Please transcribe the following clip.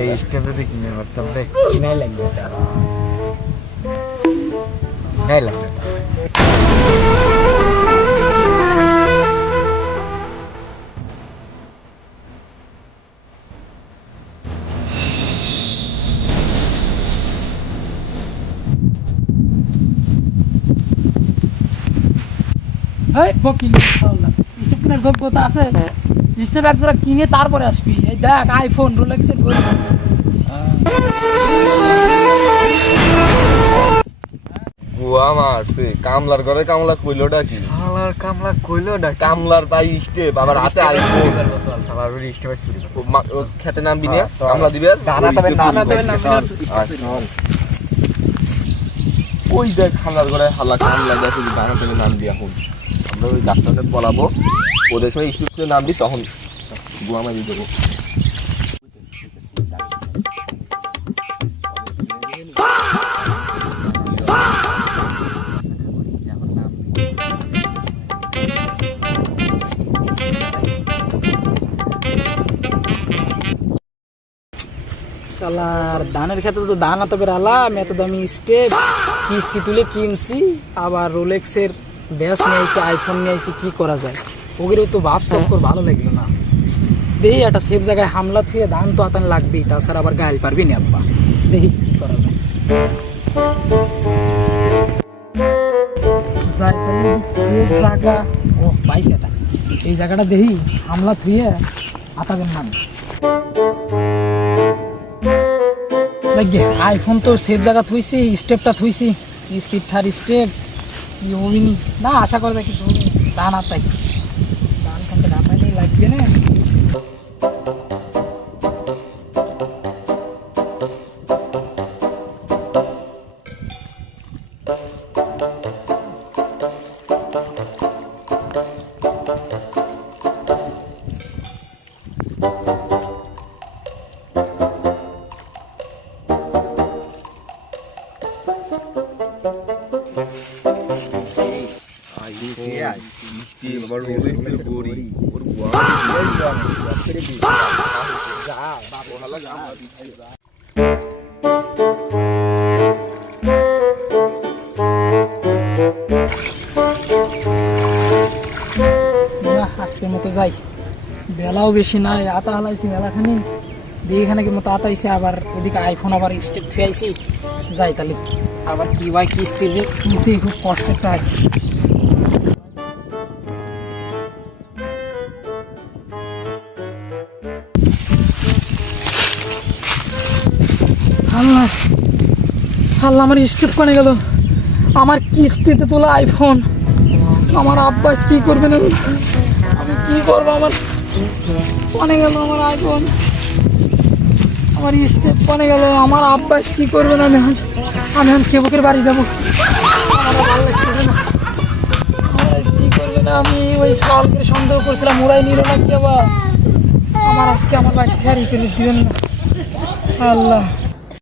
এই স্টেপ যদি কিনে করতাম রে নাই লাগবে নাই লাগবে যোগ্যতা আছে স্টেপ এক জোড়া কিনে তারপরে আসবি। এই দেখ আইফোন রোলেক্সের গুয়া মারছে কামলার ঘরে কামলা কইলোটা কি শালার কামলা কইলোটা কামলার পাই স্টেপ আবার হাতে আইফোন শালার ওই স্টেপ চুরি করে খেতে নামবি না কামলা দিবে দানা দেবেন না ওই দেখ খালার ঘরে হালা কামলা দেখে দানা থেকে নামবি এখন আমরা ওই ডাক্তারকে বলাবো ও দেখে স্টেপ করে নামবি তখন গুয়া মারি দেবো। শালার ধানের ক্ষেত্রে তো ধান আতে বেরালাম এত দামি স্টেপ কিস্তি তুলে কিনছি আবার রোলেক্সের ব্যাস নিয়ে আইসি আইফোন নিয়ে আইসি কি করা যায় ওগুলো তো ভাব সব করে ভালো লাগলো না। দেখি একটা সেফ জায়গায় হামলা থেকে ধান তো আতান লাগবেই তাছাড়া আবার গাইল পারবি না আব্বা দেখি কি করা যায়। জায়গা ও পাইছি এটা এই জায়গাটা দেখি হামলা থুয়ে আতাবেন মানে আইফোন তো সেফ জায়গা থুইছি স্টেপটা থুইছি স্পিড থার স্টেপ কি হবিনি না আশা করে দেখি ধান আর তাই ধান কিন্তু ধাপাইনি লাগবে না। আজকের মতো যাই বেলাও বেশি নাই আতা হালাইছি মেলাখানি এখানে মতো আতাইছে আবার ওদিকে আইফোন আবার স্টেপ থুয়াইছি যাই তাহলে আবার কি ভাই কিস্তি যে কিনছি খুব কষ্টের কাজ। আল্লাহ আল্লাহ আমার স্টেপ কানে গেল আমার কিস্তিতে তোলা আইফোন আমার আব্বাস কি করবে না আমি কি করবো আমার কানে গেল আমার আইফোন আমার স্টেপ কানে গেল আমার আব্বাস কি করবে না আমি এখন কেবকের বাড়ি যাবো কি করবে না আমি ওই সালকে সন্দেহ করছিলাম ওরাই নিল না কি আবার আমার আজকে আমার বাড়ি ঠেয়ারি করে দিবেন না আল্লাহ।